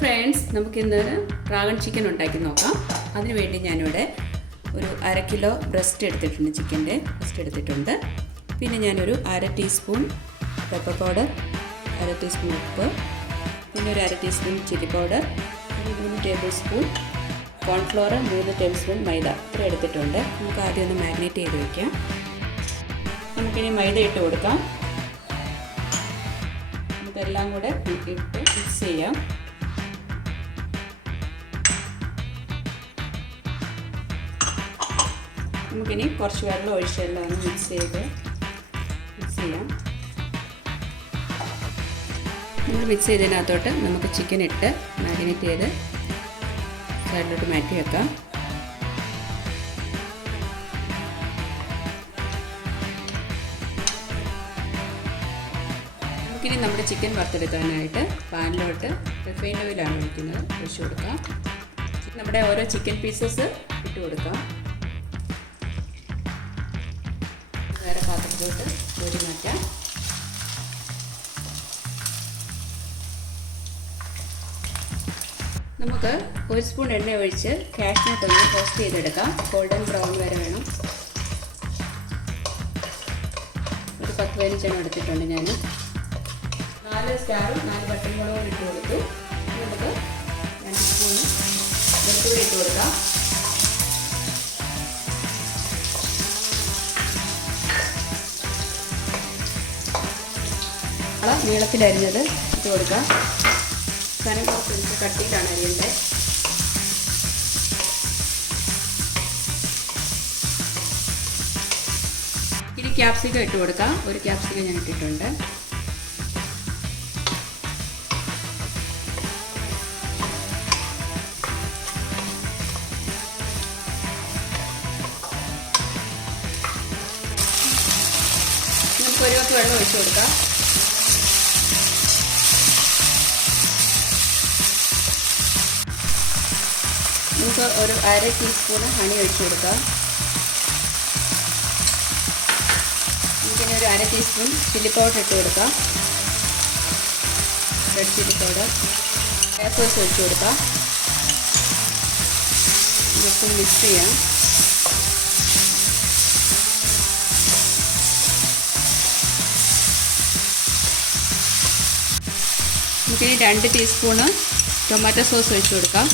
Friends, നമുക്കിന്ന് dragon chicken ഉണ്ടാക്കി നോക്കാം. അതിനു വേണ്ടി ഞാനിവിടെ ഒരു 1/2 കിലോ ബ്രസ്റ്റ് എടുത്തിട്ടുണ്ട്. ചിക്കൻ്റെ ബ്രസ്റ്റ് എടുത്തിട്ടുണ്ട്. പിന്നെ ഞാനൊരു 1/2 ടീസ്പൂൺ പെപ്പർ പൗഡർ, 1/2 ടീസ്പൂൺ ഉപ്പ്, പിന്നെ ഒരു 1/2 ടീസ്പൂൺ ചില്ലി പൗഡർ, ഒരു 3 tablespoon cornflour, 3 tablespoon maida ഇത്ര എടുത്തിട്ടുണ്ട്. നമുക്ക് ആദ്യം ഒന്ന് മാഗ്നേറ്റ് ചെയ്ത് വയ്ക്കാം. നമുക്കിനി മൈദ ഇട്ട് കൊടുക്കാം. നമുക്കെല്ലാം കൂടെ ഇട്ട് മിക്സ് ചെയ്യാം. നമുക്കിനി കുറച്ച് വെള്ളം ഒഴിച്ചെല്ലാം ഒന്ന് മിക്സ് ചെയ്യാം. നമ്മൾ മിക്സ് ചെയ്തതിനകത്തോട്ട് നമുക്ക് ചിക്കൻ ഇട്ട് മാരിനേറ്റ് ചെയ്ത് സൈഡിലോട്ട് മാറ്റി വെക്കാം. നമുക്കിനി നമ്മുടെ ചിക്കൻ വറുത്തെടുക്കാനായിട്ട് പാനിലോട്ട് റിഫൈൻഡ് ഓയിലാണ് ഒഴിച്ച് കൊടുക്കാം. നമ്മുടെ ഓരോ ചിക്കൻ പീസസ് ഇട്ട് കൊടുക്കാം. വേറെ പാത്രത്തിലോട്ട് കോരി മാറ്റാം. നമുക്ക് 1 സ്പൂൺ എണ്ണ ഒഴിച്ച് കാഷ്നട്ട് ഒന്ന് റോസ്റ്റ് ചെയ്തെടുക്കാം. ഗോൾഡൻ ബ്രൗൺ വരെ വേണം. ഒരു 10-15 എണ്ണം എടുത്തിട്ടുണ്ട് ഞാൻ. 4 സ്റ്റാറും 4 ബട്ടൺ മുളകും ഇട്ട് കൊടുത്തു. നമുക്ക് 2 സ്പൂൺ വെളുത്തുള്ളി ഇട്ട് കൊടുക്കാം. നീളത്തിലരിഞ്ഞത് ഇട്ട് കൊടുക്കാം. കനം കുറച്ച് കട്ടിയിലാണ് അരിയേണ്ടത്. ഇനി ക്യാപ്സിക്കം ഇട്ട് കൊടുക്കാം. ഒരു ക്യാപ്സിക്കം ഞാൻ ഇട്ടിട്ടുണ്ട്. നമുക്ക് ഒരു കപ്പ് വെള്ളം ഒഴിച്ചു കൊടുക്കാം. നമുക്ക് ഒരു 1/2 ടീസ്പൂൺ ഹണി ഒഴിച്ചു കൊടുക്കാം. നമുക്കിനി ഒരു 1/2 ടീസ്പൂൺ ചില്ലി പൗഡർ ഇട്ട് കൊടുക്കാം. റെഡ് ചില്ലി പൗഡർ, സോസ് ഒഴിച്ചു കൊടുക്കാം. ഇതൊക്കെ മിക്സ് ചെയ്യാം. നമുക്കിനി 2 ടീസ്പൂണ് ടൊമാറ്റോ സോസ് ഒഴിച്ചു കൊടുക്കാം.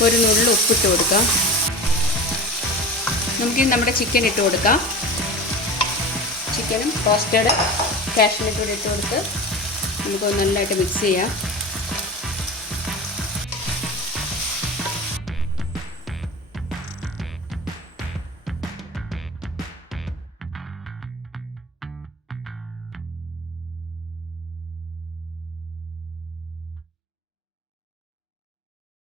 നമുക്കൊരു നുള്ളു ഉപ്പിട്ട് കൊടുക്കാം. നമുക്കിനി നമ്മുടെ ചിക്കൻ ഇട്ട് കൊടുക്കാം. ചിക്കനും റോസ്റ്റഡ് കാഷ്നട്ട് കൂടി ഇട്ട് കൊടുത്ത് നമുക്ക് നല്ലതായിട്ട് മിക്സ് ചെയ്യാം.